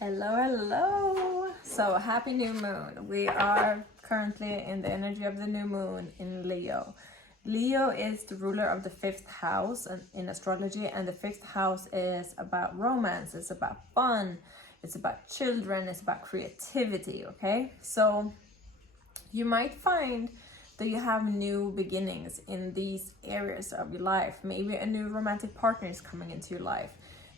Hello. So happy new moon. We are currently in the energy of the new moon in Leo. Leo is the ruler of the fifth house in astrology, and the fifth house is about romance, it's about fun, it's about children, it's about creativity. Okay, so you might find that you have new beginnings in these areas of your life. Maybe a new romantic partner is coming into your life.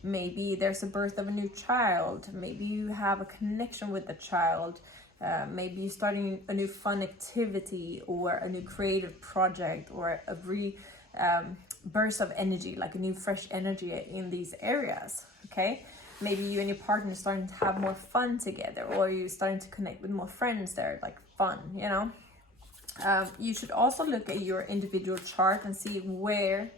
Maybe there's a birth of a new child. Maybe you have a connection with the child. Maybe you're starting a new fun activity or a new creative project or a burst of energy, like a new fresh energy in these areas. Okay, maybe you and your partner are starting to have more fun together, or you're starting to connect with more friends. They're like fun, you know. You should also look at your individual chart and see where,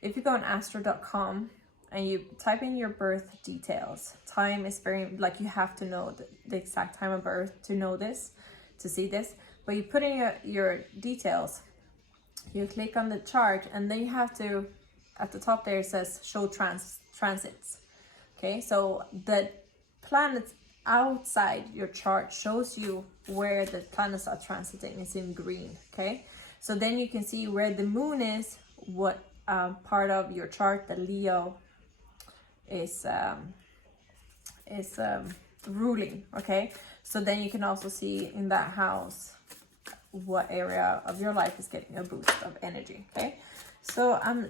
if you go on astro.com and you type in your birth details. Time is very, like, you have to know the exact time of birth to know this, to see this. But you put in your details, you click on the chart, and then you have to, at the top there it says show transits. Okay, so the planets outside your chart shows you where the planets are transiting. It's in green. Okay, so then you can see where the moon is, what part of your chart the Leo is ruling. Okay, so then you can also see in that house what area of your life is getting a boost of energy. Okay, so I'm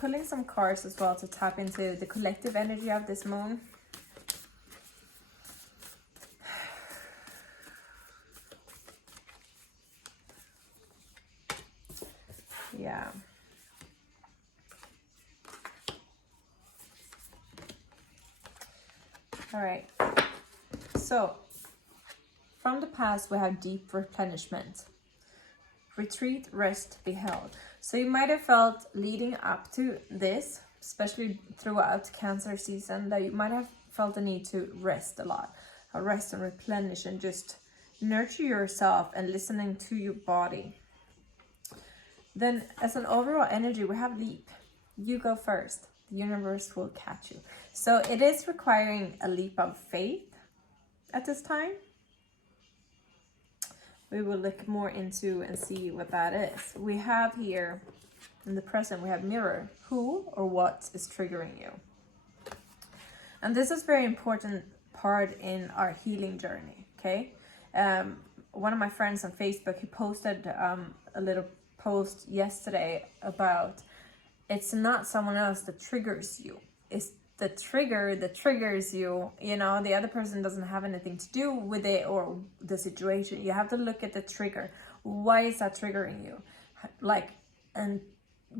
pulling some cards as well to tap into the collective energy of this moon. Yeah. All right, so from the past we have deep replenishment, retreat, rest, be held. So you might have felt leading up to this, especially throughout Cancer season, that you might have felt the need to rest a lot, rest and replenish and just nurture yourself and listening to your body. Then as an overall energy, we have leap. You go first. The universe will catch you. So it is requiring a leap of faith at this time. We will look more into and see what that is. We have here in the present, we have mirror. Who or what is triggering you? And this is very important part in our healing journey. Okay. One of my friends on Facebook, he posted a little post yesterday about, it's not someone else that triggers you, it's the trigger that triggers you. You know, the other person doesn't have anything to do with it or the situation. You have to look at the trigger. Why is that triggering you? Like, and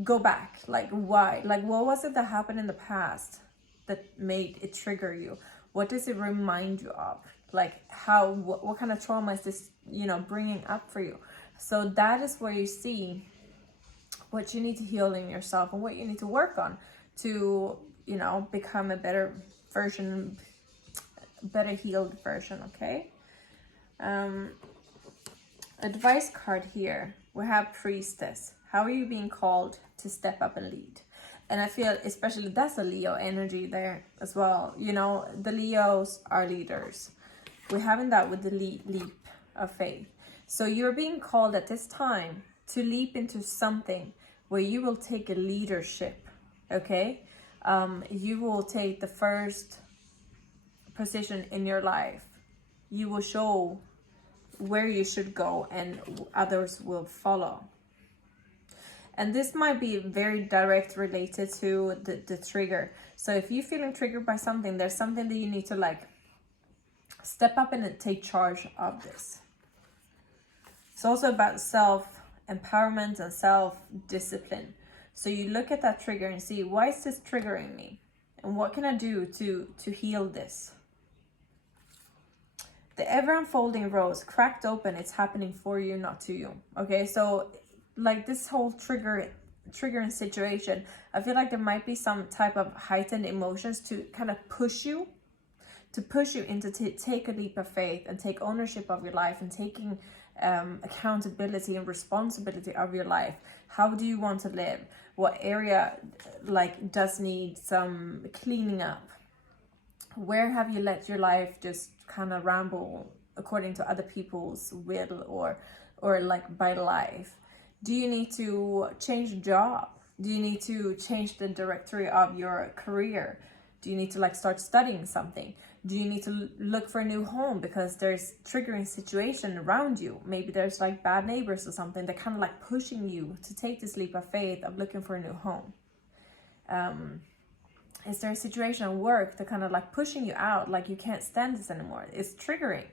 go back, like, why? Like, what was it that happened in the past that made it trigger you? What does it remind you of? Like, how, what kind of trauma is this, you know, bringing up for you? So that is where you see what you need to heal in yourself and what you need to work on to, you know, become a better version, better healed version. Okay. Advice card here. We have priestess. How are you being called to step up and lead? And I feel especially that's a Leo energy there as well. You know, the Leos are leaders. We're having that with the leap of faith. So you're being called at this time to leap into something where you will take a leadership. Okay, you will take the first position in your life. You will show where you should go, and others will follow. And this might be very direct related to the trigger. So if you're feeling triggered by something, there's something that you need to like step up and take charge of this. It's also about self-empowerment and self-discipline. So you look at that trigger and see, why is this triggering me? And what can I do to heal this? The ever-unfolding rose, cracked open, it's happening for you, not to you. Okay, so like this whole triggering situation, I feel like there might be some type of heightened emotions to kind of push you into take a leap of faith and take ownership of your life and taking accountability and responsibility of your life. How do you want to live? What area like does need some cleaning up? Where have you let your life just kind of ramble according to other people's will, or like by life? Do you need to change a job? Do you need to change the directory of your career? Do you need to like start studying something? Do you need to look for a new home because there's triggering situation around you? Maybe there's like bad neighbors or something that kind of like pushing you to take this leap of faith of looking for a new home. Is there a situation at work that kind of like pushing you out, like you can't stand this anymore? It's triggering,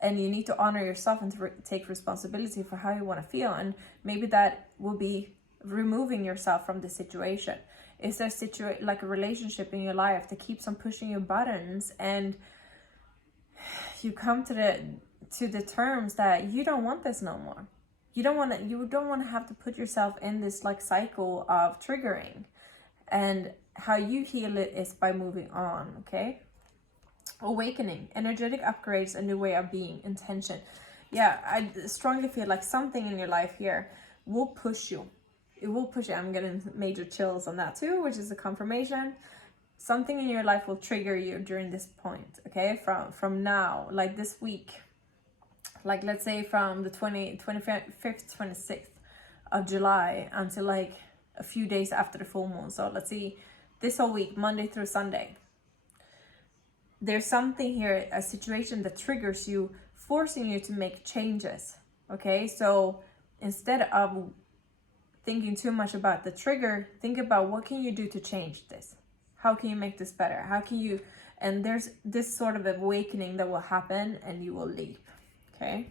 and you need to honor yourself and to take responsibility for how you want to feel. And maybe that will be removing yourself from the situation. Is there like a relationship in your life that keeps on pushing your buttons, and you come to the terms that you don't want this no more? You don't want to have to put yourself in this like cycle of triggering. And how you heal it is by moving on. Okay. Awakening, energetic upgrades, a new way of being, intention. Yeah, I strongly feel like something in your life here will push you. It will push you. I'm getting major chills on that too, which is a confirmation. Something in your life will trigger you during this point. Okay, from now, like this week, like let's say from the 25th, 26th of July until like a few days after the full moon. So let's see, this whole week, Monday through Sunday, there's something here, a situation that triggers you, forcing you to make changes. Okay, so instead of thinking too much about the trigger, think about what can you do to change this? How can you make this better? How can you, and there's this sort of awakening that will happen and you will leap. Okay.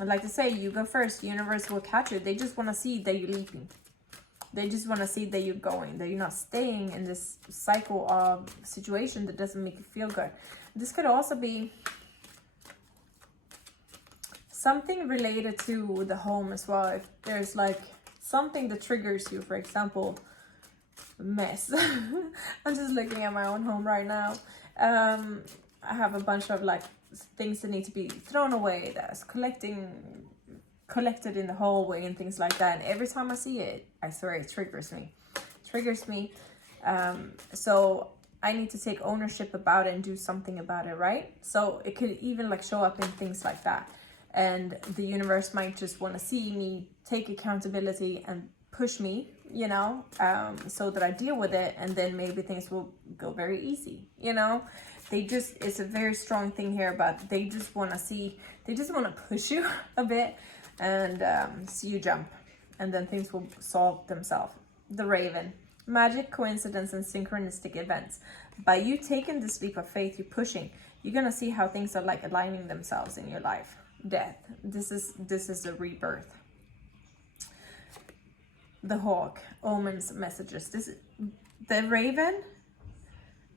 I'd like to say, you go first, the universe will catch you. They just want to see that you're leaping. They just want to see that you're going, that you're not staying in this cycle of situation that doesn't make you feel good. This could also be something related to the home as well. If there's like something that triggers you, for example, mess. I'm just looking at my own home right now. I have a bunch of like things that need to be thrown away, that's collected in the hallway and things like that. And every time I see it, I swear it triggers me. So I need to take ownership about it and do something about it, right? So it could even like show up in things like that. And the universe might just want to see me take accountability and push me, you know, so that I deal with it. And then maybe things will go very easy, you know. It's a very strong thing here, but they just want to push you a bit and see you jump, and then things will solve themselves. The Raven, magic, coincidence, and synchronistic events. By you taking this leap of faith, you're pushing, you're gonna see how things are like aligning themselves in your life. Death, this is a rebirth. The Hawk, omens, messages. The Raven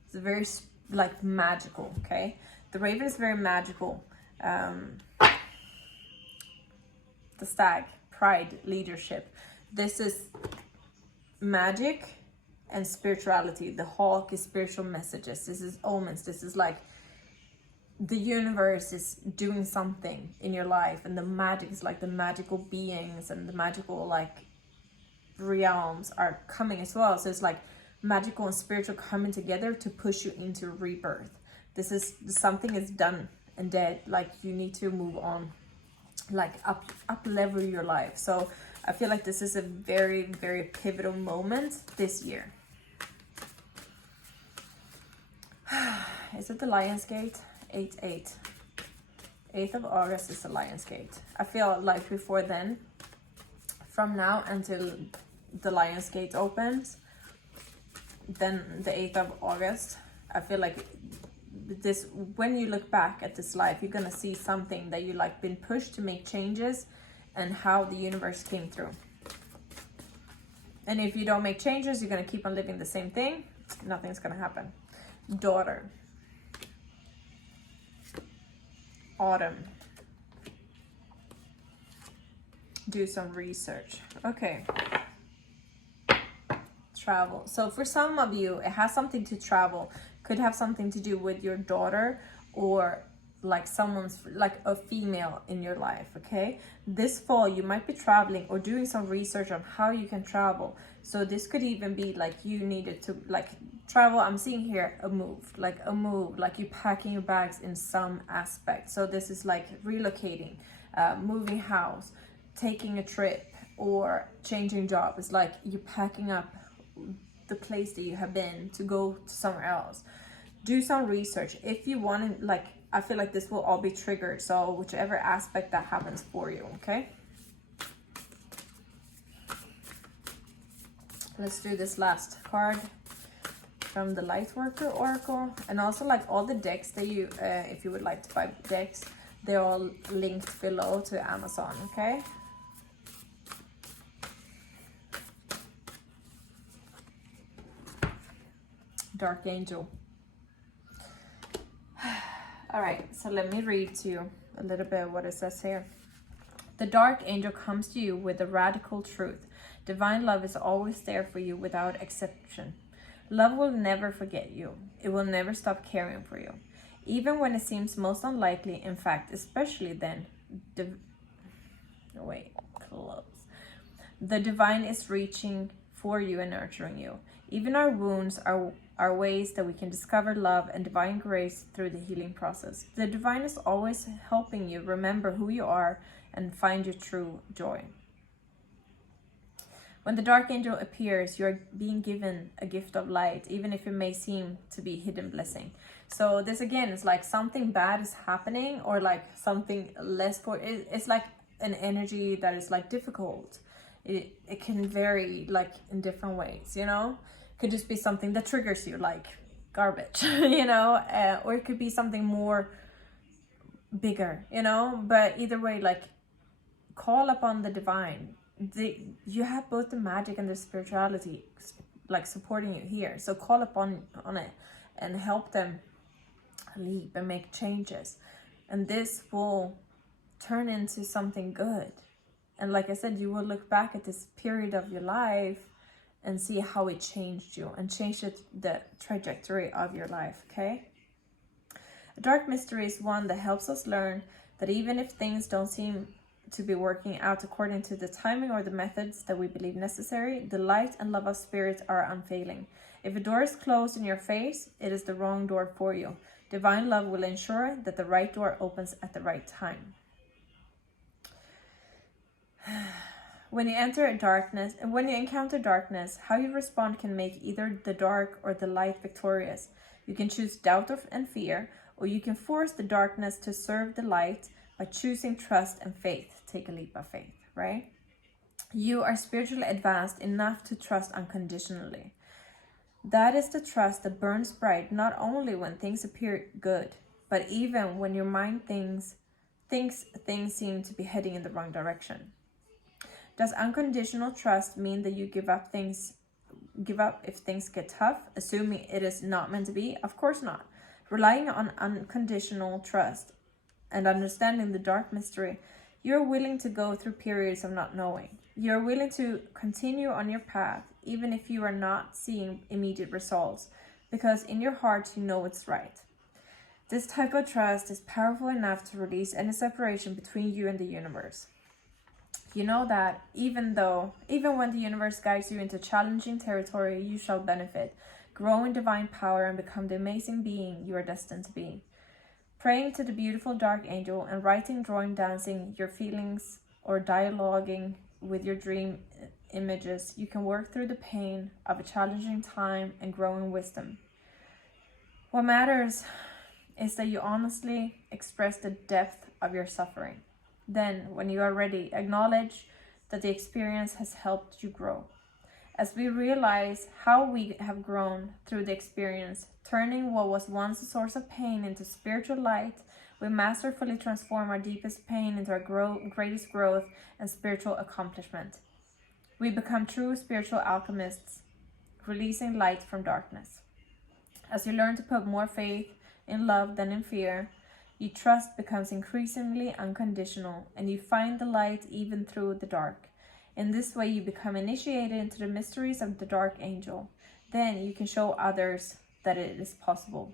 is very like magical. Okay, the Raven is very magical. The Stag, pride, leadership. This is magic and spirituality. The Hawk is spiritual messages. This is omens. This is like the universe is doing something in your life, and the magic is like the magical beings and the magical like realms are coming as well. So it's like magical and spiritual coming together to push you into rebirth. This is something is done and dead. Like you need to move on, like up level your life. So I feel like this is a very, very pivotal moment this year. Is it the Lion's Gate? 8/8. 8th of August is the Lion's Gate. I feel like before then, from now until the Lion's Gate opens, then the 8th of August, I feel like this, when you look back at this life, you're gonna see something that you like been pushed to make changes, and how the universe came through. And if you don't make changes, you're gonna keep on living the same thing. Nothing's gonna happen. Daughter. Autumn. Do some research. Okay. Travel. So for some of you, it has something to travel. Could have something to do with your daughter, or like someone's, like a female in your life. Okay, this fall you might be traveling or doing some research on how you can travel. So this could even be like you needed to like Travel, I'm seeing here a move, like you packing your bags in some aspect. So this is like relocating, moving house, taking a trip, or changing job. It's like you packing up the place that you have been to go to somewhere else. Do some research if you want to, like, I feel like this will all be triggered, so whichever aspect that happens for you. Okay, let's do this last card from the Lightworker Oracle. And also, like, all the decks that you if you would like to buy decks, they're all linked below to Amazon. Okay, Dark Angel. All right, so let me read to you a little bit of what it says here. The Dark Angel comes to you with a radical truth. Divine love is always there for you without exception. Love will never forget you. It will never stop caring for you. Even when it seems most unlikely, in fact, especially then, the divine is reaching for you and nurturing you. Even our wounds are ways that we can discover love and divine grace through the healing process. The divine is always helping you remember who you are and find your true joy. When the Dark Angel appears, you're being given a gift of light, even if it may seem to be hidden blessing. So this again is like something bad is happening, or like something less for it. It's like an energy that is like difficult. It can vary like in different ways, you know. Could just be something that triggers you, like garbage, you know, or it could be something more bigger, you know. But either way, like, call upon the divine. You have both the magic and the spirituality like supporting you here, so call upon it and help them leap and make changes, and this will turn into something good. And like I said, you will look back at this period of your life and see how it changed you and changed the trajectory of your life. Okay, a dark mystery is one that helps us learn that even if things don't seem to be working out according to the timing or the methods that we believe necessary, the light and love of spirit are unfailing. If a door is closed in your face, it is the wrong door for you. Divine love will ensure that the right door opens at the right time. When you encounter darkness, how you respond can make either the dark or the light victorious. You can choose doubt and fear, or you can force the darkness to serve the light by choosing trust and faith. Take a leap of faith, right? You are spiritually advanced enough to trust unconditionally. That is the trust that burns bright not only when things appear good, but even when your mind thinks things seem to be heading in the wrong direction. Does unconditional trust mean that you give up if things get tough, assuming it is not meant to be? Of course not. Relying on unconditional trust and understanding the dark mystery, you're willing to go through periods of not knowing. You're willing to continue on your path, even if you are not seeing immediate results, because in your heart you know it's right. This type of trust is powerful enough to release any separation between you and the universe. You know that even when the universe guides you into challenging territory, you shall benefit, grow in divine power, and become the amazing being you are destined to be. Praying to the beautiful dark angel and writing, drawing, dancing your feelings, or dialoguing with your dream images, you can work through the pain of a challenging time and grow in wisdom. What matters is that you honestly express the depth of your suffering. Then, when you are ready, acknowledge that the experience has helped you grow. As we realize how we have grown through the experience, turning what was once a source of pain into spiritual light, we masterfully transform our deepest pain into our greatest growth and spiritual accomplishment. We become true spiritual alchemists, releasing light from darkness. As you learn to put more faith in love than in fear, your trust becomes increasingly unconditional, and you find the light even through the dark. In this way, you become initiated into the mysteries of the dark angel. Then you can show others that it is possible.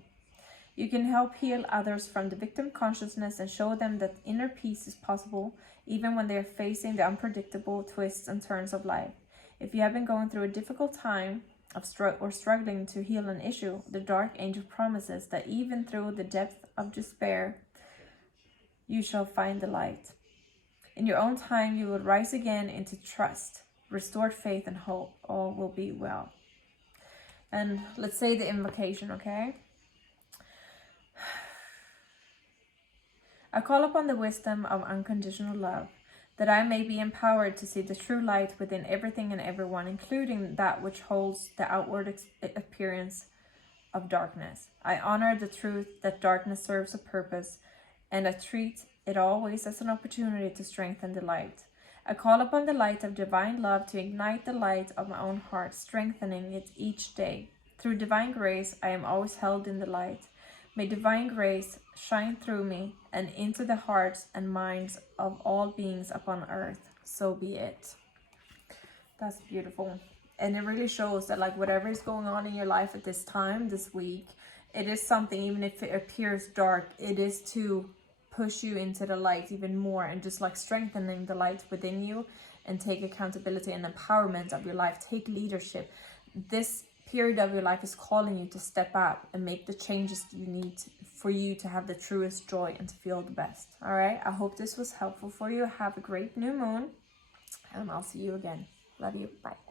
You can help heal others from the victim consciousness and show them that inner peace is possible, even when they are facing the unpredictable twists and turns of life. If you have been going through a difficult time, or struggling to heal an issue, the dark angel promises that even through the depth of despair, you shall find the light. In your own time, you will rise again into trust, restored faith and hope. All will be well. And let's say the invocation, okay? I call upon the wisdom of unconditional love, that I may be empowered to see the true light within everything and everyone, including that which holds the outward appearance of darkness. I honor the truth that darkness serves a purpose, and I treat it always as an opportunity to strengthen the light. I call upon the light of divine love to ignite the light of my own heart, strengthening it each day. Through divine grace, I am always held in the light. May divine grace shine through me and into the hearts and minds of all beings upon earth. So be it. That's beautiful. And it really shows that, like, whatever is going on in your life at this time, this week, it is something, even if it appears dark, it is to push you into the light even more, and just like strengthening the light within you, and take accountability and empowerment of your life. Take leadership. This period of your life is calling you to step up and make the changes you need for you to have the truest joy and to feel the best. All right, I hope this was helpful for you. Have a great new moon, and I'll see you again. Love you. Bye.